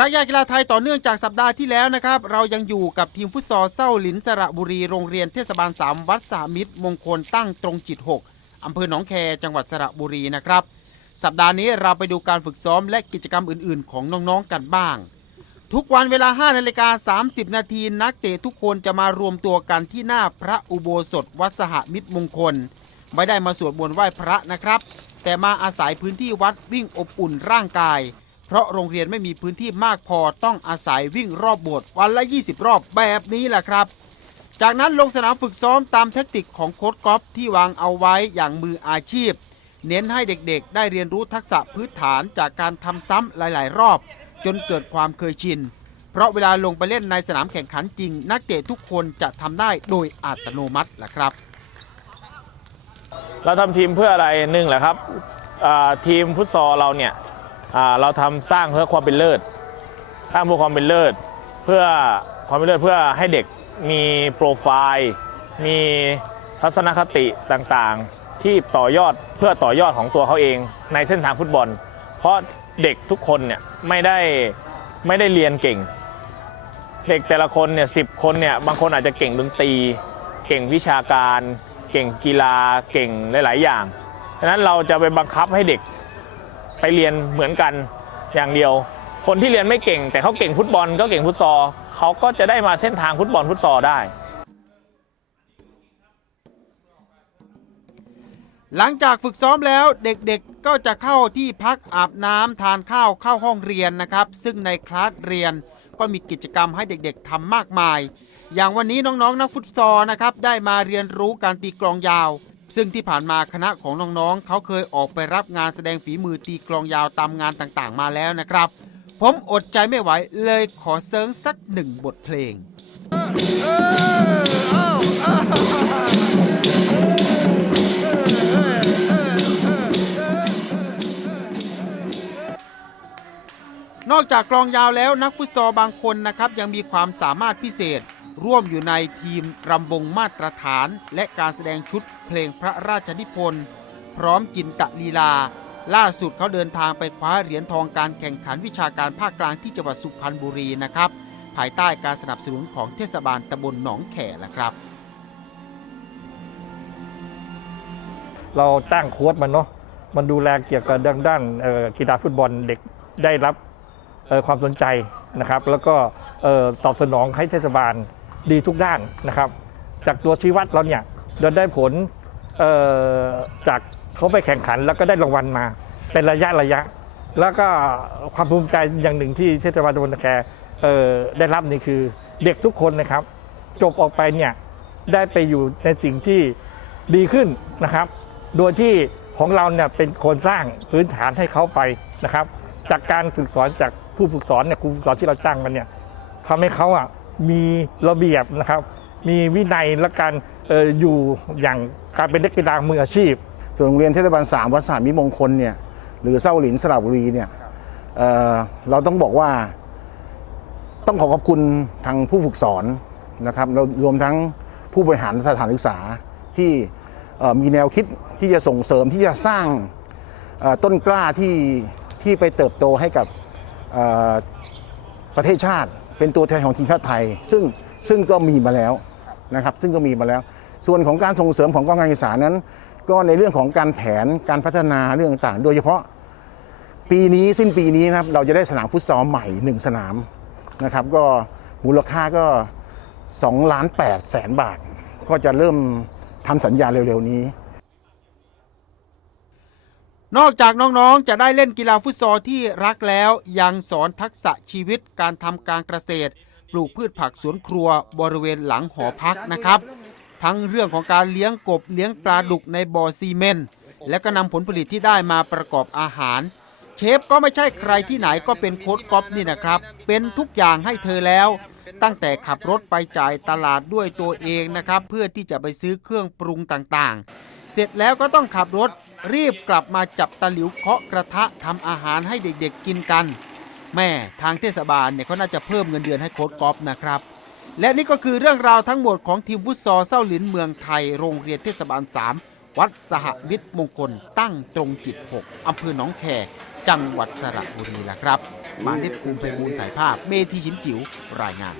ระยะกีฬาไทยต่อเนื่องจากสัปดาห์ที่แล้วนะครับ เรายังอยู่กับทีมฟุตซอลเศร้าหลินสระบุรีโรงเรียนเทศบาล 3 วัดสามิตร มงคลตั้งตรงจิต 6 อำเภอหนองแคจังหวัดสระบุรีนะครับ สัปดาห์นี้เราไปดูการฝึกซ้อมและกิจกรรมอื่นๆ ของน้องๆกันบ้าง ทุกวันเวลา5นาฬิกา30 นาทีนักเตะทุกคนจะมารวมตัวกันที่หน้าพระอุโบสถวัดสหมิตรมงคล ไม่ได้มาสวดมนต์ไหว้พระนะครับ แต่มาอาศัยพื้นที่วัดวิ่งอบอุ่นร่างกาย เพราะโรงเรียนไม่มีพื้นที่มากพอต้องอาศัยวิ่งรอบโบสถ์วันละ 20 รอบแบบนี้แหละครับ จากนั้นลงสนามฝึกซ้อมตามเทคนิคของโค้ชกอล์ฟที่วางเอาไว้อย่างมืออาชีพ เน้นให้เด็กๆ ได้เรียนรู้ทักษะพื้นฐานจากการทำซ้ำหลาย ๆ รอบ จนเกิดความเคยชิน เพราะเวลาลงไปเล่นในสนามแข่งขันจริง นักเตะทุกคนจะทำได้โดยอัตโนมัติแหละครับเราทำทีมเพื่ออะไรหนึ่งแหละครับทีมฟุตซอลเราเนี่ย เราทำสร้างเพื่อความเป็นเลิศสร้างเพื่อความเป็นเลิศเพื่อความเป็นเลิศเพื่อให้เด็กมีโปรไฟล์ มีทัศนคติต่างๆ ที่ต่อยอดเพื่อต่อยอดของตัวเขาเองในเส้นทางฟุตบอล เพราะเด็กทุกคนเนี่ยไม่ได้ไม่ได้เรียนเก่ง เด็กแต่ละคนเนี่ยสิบคนเนี่ยบางคนอาจจะเก่งดนตรี เก่งวิชาการ เก่งกีฬาเก่งหลาย ๆ อย่างฉะนั้นเราจะไปบังคับให้เด็ก ไปเรียนเหมือนกันอย่างเดียว คนที่เรียนไม่เก่ง แต่เขาเก่งฟุตบอลก็เก่งฟุตซอลเขาก็จะได้มาเส้นทางฟุตบอลฟุตซอลได้ หลังจากฝึกซ้อมแล้วเด็กๆก็จะเข้าที่พักอาบน้ำทานข้าวเข้าห้องเรียนนะครับ ซึ่งในคลาสเรียนก็มีกิจกรรมให้เด็กๆทำมากมาย อย่างวันนี้น้องๆนักฟุตซอลนะครับได้มาเรียนรู้การตีกลองยาว ซึ่งที่ผ่านมาคณะของน้องๆเขาเคยออกไปรับงานแสดงฝีมือตีกลองยาวตามงานต่างๆ มาแล้วนะครับ ผมอดใจไม่ไหวเลยขอเซิร์งสักหนึ่งบทเพลงนอกจากกลองยาวแล้วนักฟุตซอลบางคนนะครับยังมีความสามารถพิเศษ ร่วมอยู่ในทีมรำวงมาตรฐาน และการแสดงชุดเพลงพระราชนิพนธ์พร้อมจินตะลีลา ล่าสุดเขาเดินทางไปคว้าเหรียญทองการแข่งขันวิชาการภาคกลางที่จังหวัดสุพรรณบุรีนะครับ ภายใต้การสนับสนุนของเทศบาลตำบลหนองแขละครับ เราจ้างโค้ชมันเนาะมันดูแลเกี่ยวกับด้านด้านกีฬาฟุตบอลเด็กได้รับความสนใจนะครับ แล้วก็ออตอบสนองให้เทศบาล ดีทุกด้านนะครับ จากตัวชี้วัดเราเนี่ยเราได้ผลจากเขาไปแข่งขันแล้วก็ได้รางวัลมา เป็นระยะระยะ แล้วก็ความภูมิใจอย่างหนึ่งที่เทศบาลตำบลตะแคได้รับนี่คือเด็กทุกคนนะครับ จบออกไปเนี่ยได้ไปอยู่ในสิ่งที่ดีขึ้นนะครับ โดยที่ของเราเนี่ยเป็นคนสร้างพื้นฐานให้เขาไปนะครับ จากการฝึกสอนจากผู้ฝึกสอนเนี่ยครูฝึกสอนที่เราจ้างมันเนี่ยทำให้เขาอะ มีระเบียบนะครับ มีวินัยและการอออยู่อย่างการเป็นนักกีฬามืออาชีพ ส่วนโรงเรียนเทศบาล3วัดสามิมงคลเนี่ยหรือเศร้าหลินสระบุรีเนี่ยเเราต้องบอกว่า ต้องขอขอบคุณทางผู้ฝึกสอนนะครับเรารวมทั้งผู้บริหารสถานศึกษาที่มีแนวคิดที่จะส่งเสริมที่จะสร้างต้นกล้าที่ที่ไปเติบโตให้กับประเทศชาติ เป็นตัวแทนของทีมชาติไทย ซึ่งซึ่งก็มีมาแล้วนะครับซึ่งก็มีมาแล้ว ส่วนของการส่งเสริมของกองการศึกษานั้น ก็ในเรื่องของการแผนการพัฒนาเรื่องต่างๆ โดยเฉพาะปีนี้สิ้นปีนี้นะครับเราจะได้สนามฟุตซอลใหม่หนึ่งสนามนะครับก็มูลค่าก็2ล้าน8แสนบาท ก็จะเริ่มทำสัญญาเร็วๆนี้ นอกจากน้องๆ จะได้เล่นกีฬาฟุตซอลที่รักแล้ว ยังสอนทักษะชีวิตการทำการเกษตร ปลูกพืชผักสวนครัวบริเวณหลังหอพักนะครับ ทั้งเรื่องของการเลี้ยงกบเลี้ยงปลาดุกในบ่อซีเมนต์และก็นำผลผลิตที่ได้มาประกอบอาหาร เชฟก็ไม่ใช่ใครที่ไหนก็เป็นโค้ดก๊อฟนี่นะครับ เป็นทุกอย่างให้เธอแล้ว ตั้งแต่ขับรถไปจ่ายตลาดด้วยตัวเองนะครับ เพื่อที่จะไปซื้อเครื่องปรุงต่างๆ เสร็จแล้วก็ต้องขับรถ รีบกลับมาจับตะหลิวเคาะกระทะทำอาหารให้เด็กๆกินกัน แม่ทางเทศบาลเนี่ยเขาน่าจะเพิ่มเงินเดือนให้โค้ดกอล์ฟนะครับ และนี่ก็คือเรื่องราวทั้งหมดของทีมฟุตซอลเศร้าหลินเมืองไทย โรงเรียนเทศบาล 3 วัดสหมิตรมงคลตั้งตรงจิต 6 อำเภอหนองแคจังหวัดสระบุรีละครับ มานิดภูมิไพบูลย์ถ่ายภาพ เมธีหินจิ๋วรายงาน